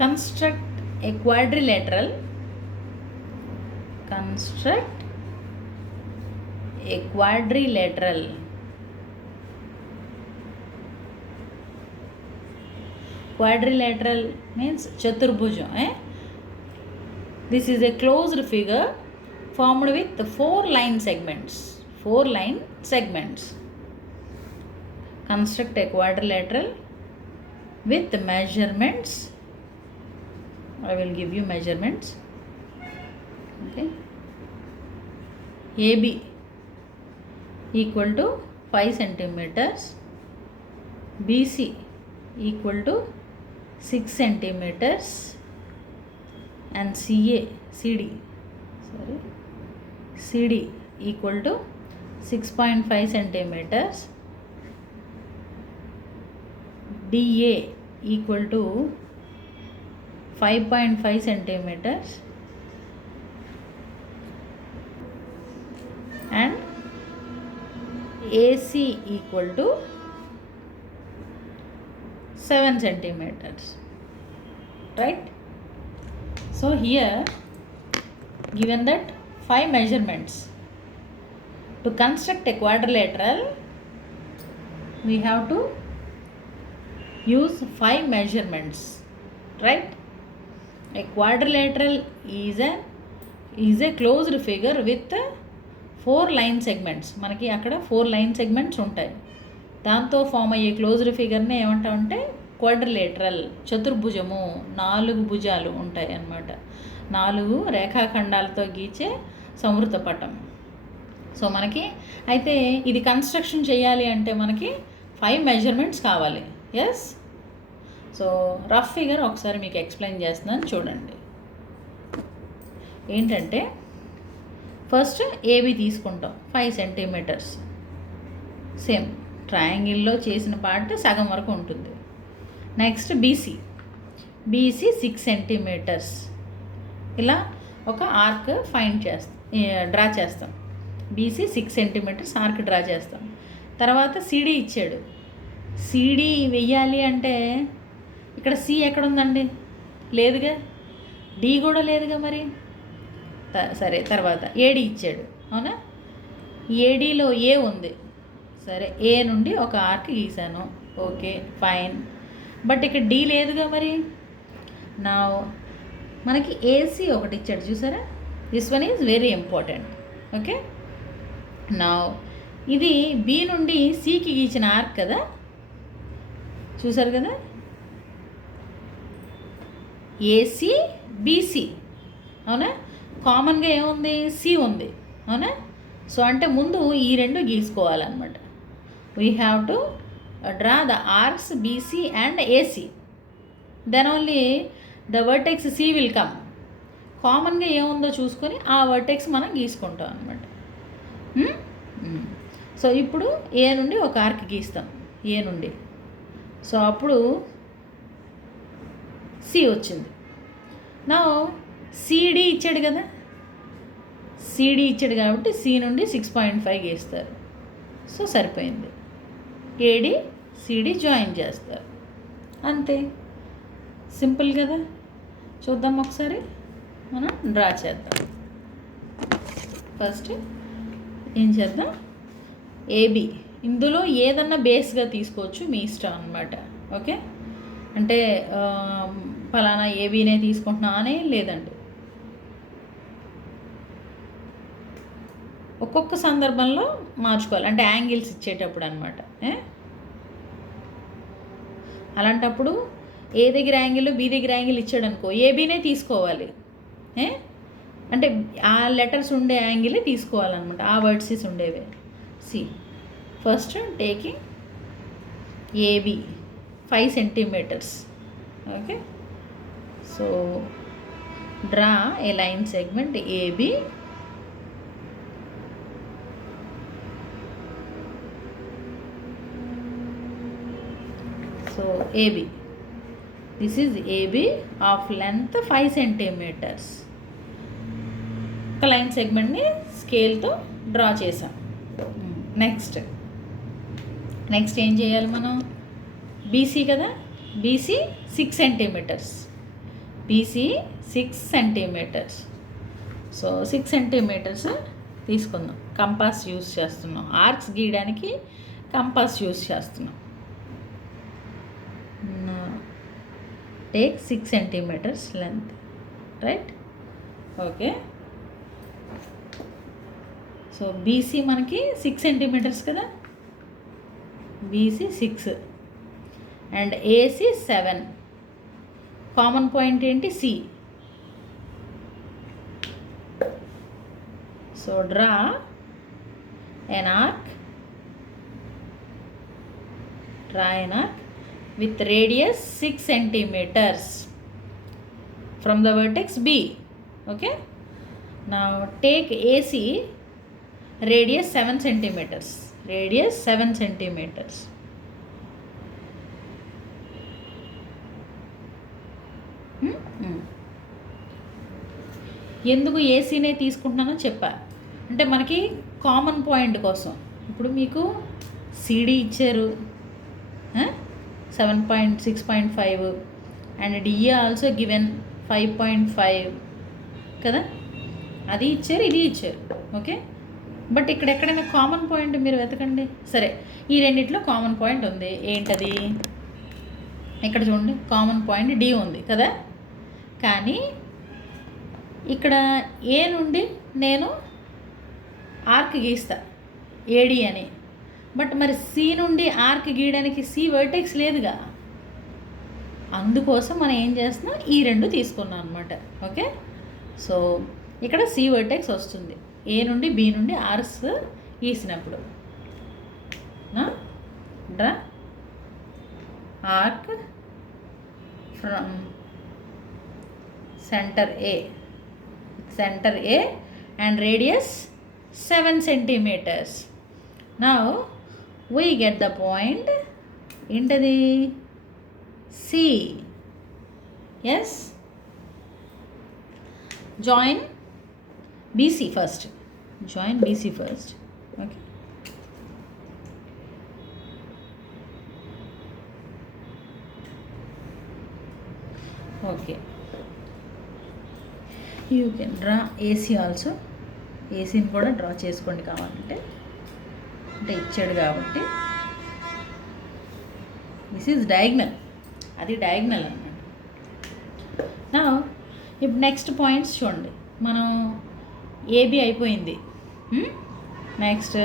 construct a quadrilateral, construct a quadrilateral quadrilateral means chaturbhujam. This is a closed figure formed with 4 line segments. 4 line segments. Construct a quadrilateral with measurements. I will give you measurements. Okay. AB equal to 5 centimeters, BC equal to 6 centimeters, and CD equal to 6.5 centimeters, DA equal to 5.5 centimeters, and AC equal to 7 centimeters, right? So here given that 5 measurements, to construct a quadrilateral we have to use 5 measurements, right? A quadrilateral is a closed figure with 4 line segments. మనకి అక్కడ 4 line segments ఉంటాయి. దాంతో ఫామ్ అయ్యే క్లోజ్డ్ ఫిగర్ని ఏమంటామంటే క్వాడ్రిలేటరల్, చతుర్భుజము, 4 భుజాలు ఉంటాయి అన్నమాట. 4 రేఖాఖండాలతో గీచే సంవృత పటం. సో మనకి అయితే ఇది కన్స్ట్రక్షన్ చేయాలి అంటే మనకి 5 మెజర్మెంట్స్ కావాలి. ఎస్. సో రఫ్ ఫిగర్ ఒకసారి మీకు ఎక్స్ప్లెయిన్ చేస్తున్నాను చూడండి. ఏంటంటే ఫస్ట్ ఏబి తీసుకుంటాం 5 సెంటీమీటర్స్. సేమ్ ట్రయాంగిల్లో చేసిన పార్ట్ సగం వరకు ఉంటుంది. Next BC 6 centimeters. ఇలా ఒక ఆర్క్ డ్రా చేస్తాం. బీసీ 6 సెంటీమీటర్స్ ఆర్క్ డ్రా చేస్తాం. తర్వాత సిడి ఇచ్చాడు. సిడి వెయ్యాలి అంటే ఇక్కడ సి ఎక్కడుందండి? లేదుగా. డి కూడా లేదుగా. మరి సరే, తర్వాత ఏడి ఇచ్చాడు, అవునా? ఏడీలో ఏ ఉంది. సరే, ఏ నుండి ఒక ఆర్క్ గీసాను. Okay, fine. బట్ ఇక్కడ డి లేదుగా. మరి నా మనకి ఏసీ ఒకటి ఇచ్చాడు, చూసారా? This one is very important. Okay. నా ఇది బి నుండి సికి గీచిన ఆర్క్ కదా, చూసారు కదా? ఏసీ బీసీ, అవునా? కామన్గా ఏముంది? సి ఉంది, అవునా? సో అంటే ముందు ఈ రెండు గీసుకోవాలన్నమాట. We have to draw the arcs BC and AC, then only the vertex C will come. కామన్గా ఏముందో చూసుకొని ఆ వర్టెక్స్ మనం గీసుకుంటాం అనమాట. సో ఇప్పుడు ఏ నుండి ఒక ఆర్క్ గీస్తాం, ఏ నుండి. సో అప్పుడు సి వచ్చింది. నా సిడి ఇచ్చాడు కదా, సిడి ఇచ్చాడు కాబట్టి సి నుండి 6.5 గీస్తారు. సో సరిపోయింది. ఏడి సిడి జాయిన్ చేస్తారు, అంతే. సింపుల్ కదా. చూద్దాం ఒకసారి, మనం డ్రా చేద్దాం. ఫస్ట్ ఏం చేద్దాం? ఏబి, ఇందులో ఏదన్నా బేస్గా తీసుకోవచ్చు, మీ ఇష్టం అన్నమాట. ఓకే. అంటే ఫలానా ఏబీనే తీసుకుంటున్నా అనే లేదండి. ఒక్కొక్క సందర్భంలో మార్చుకోవాలి, అంటే యాంగిల్స్ ఇచ్చేటప్పుడు అనమాట. అలాంటప్పుడు ఏ దగ్గర యాంగిల్, బి దగ్గర యాంగిల్ ఇచ్చాడు అనుకో, ఏబీనే తీసుకోవాలి. అంటే ఆ లెటర్స్ ఉండే యాంగిలే తీసుకోవాలన్నమాట, ఆ వర్డ్సెస్ ఉండేవే. C first taking AB 5 centimeters. Okay. So draw a line segment AB. So AB, this is AB of length 5 centimeters. ఒక లైన్ సెగ్మెంట్ని స్కేల్తో డ్రా చేసాం. నెక్స్ట్ ఏం చేయాలి మనం? బీసీ కదా, BC 6 centimeters. BC 6 centimeters. So 6 centimeters తీసుకుందాం. కంపాస్ యూస్ చేస్తున్నాం, ఆర్క్స్ గీయడానికి కంపాస్ యూస్ చేస్తున్నాం. Take 6 centimeters length, right? Okay. So BC మనకి 6 centimeters కదా, BC 6 and AC 7. Common point ఏంటి? C. So draw an arc with radius 6 centimeters from the vertex B. Okay, now take AC, radius 7 centimeters. ఎందుకు ఏసీనే తీసుకుంటున్నానో చెప్పా అంటే మనకి కామన్ పాయింట్ కోసం. ఇప్పుడు మీకు సిడి ఇచ్చారు 6.5 అండ్ డిఏ ఆల్సో గివెన్ 5.5 కదా, అది ఇచ్చారు, ఇది ఇచ్చారు. ఓకే, బట్ ఇక్కడ ఎక్కడైనా కామన్ పాయింట్ మీరు వెతకండి. సరే, ఈ రెండిట్లో కామన్ పాయింట్ ఉంది. ఏంటది? ఇక్కడ చూడండి, కామన్ పాయింట్ డి ఉంది కదా, కానీ ఇక్కడ ఏ నుండి నేను ఆర్క్ గీస్తా ఏడి అని, బట్ మరి సి నుండి ఆర్క్ గీయడానికి సి వర్టెక్స్ లేదుగా, అందుకోసం మనం ఏం చేస్తున్నాం, ఈ రెండు తీసుకున్నాం అనమాట. ఓకే, సో ఇక్కడ సి వర్టెక్స్ వస్తుంది ఏ నుండి బి నుండి ఆర్క్స్ గీసినప్పుడు. Draw arc from centre A and radius 7 centimeters. Now we get the point into the C. Yes, join BC first. Okay, you can draw AC also. ఏసీని కూడా డ్రా చేసుకోండి కావాలంటే, అంటే ఇచ్చాడు కాబట్టి. దిస్ ఈజ్ డయాగ్నల్, అది డయాగ్నల్ అన్నమాట. నా ఇప్పుడు నెక్స్ట్ పాయింట్స్ చూడండి. మనం ఏబి అయిపోయింది, నెక్స్ట్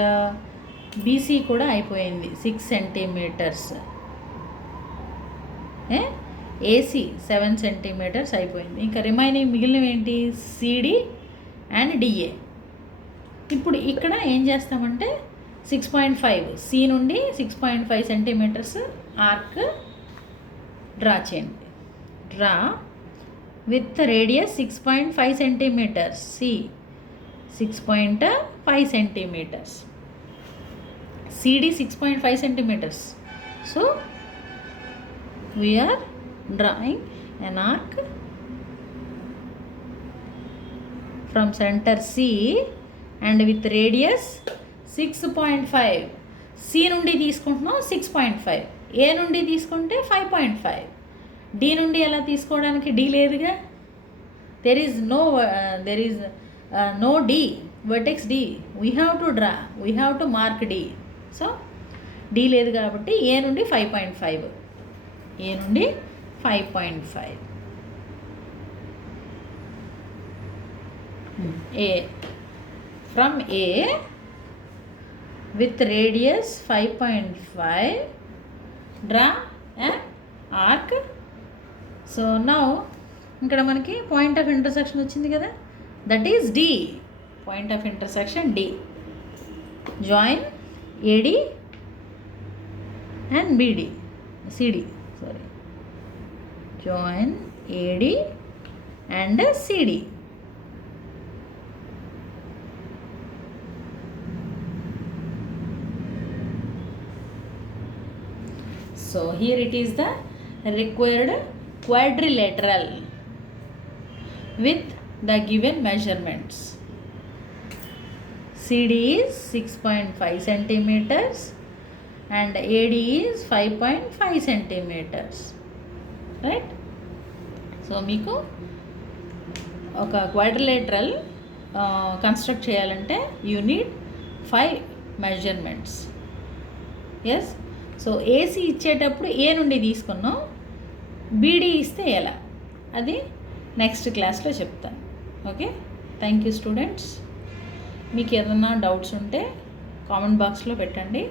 బీసీ కూడా అయిపోయింది 6 centimeters, ఏసీ 7 centimeters అయిపోయింది. ఇంకా రిమైనింగ్ మిగిలినవి ఏంటి? CD and DA. ఇప్పుడు ఇక్కడ ఏం చేస్తామంటే 6.5 సి నుండి 6.5 centimeters ఆర్క్ డ్రా చేయండి. Draw with radius 6.5 centimeters. C 6.5 centimeters, CD 6.5 centimeters. So we are drawing an arc from center C and with radius 6.5. C నుండి తీసుకుంటున్నాం 6.5, ఏ నుండి తీసుకుంటే 5.5. డి నుండి ఎలా తీసుకోవడానికి? డి లేదుగా, there is no D, vertex D. We have to draw, we have to mark D. So D లేదు కాబట్టి ఏ నుండి 5.5, ఏ నుండి 5.5. A from A with radius 5.5 draw an arc. So now ఇక్కడ మనకి పాయింట్ ఆఫ్ ఇంటర్సెక్షన్ వచ్చింది కదా, that is D. Point of intersection D. Join AD and BD, CD, sorry, join AD and CD. So here it is the required quadrilateral with the given measurements. CD is 6.5 centimeters and AD is 5.5 centimeters, right? So so మీకు ఒక quadrilateral construct చేయాలంటే you need 5 measurements. Yes. So AC ఇచ్చేటప్పుడు A నుండి తీసుకున్నాం, బీడీ ఇస్తే ఎలా, అది నెక్స్ట్ క్లాస్లో చెప్తాను. Okay, thank you students. మీకు ఏదన్నా డౌట్స్ ఉంటే కామెంట్ బాక్స్లో పెట్టండి.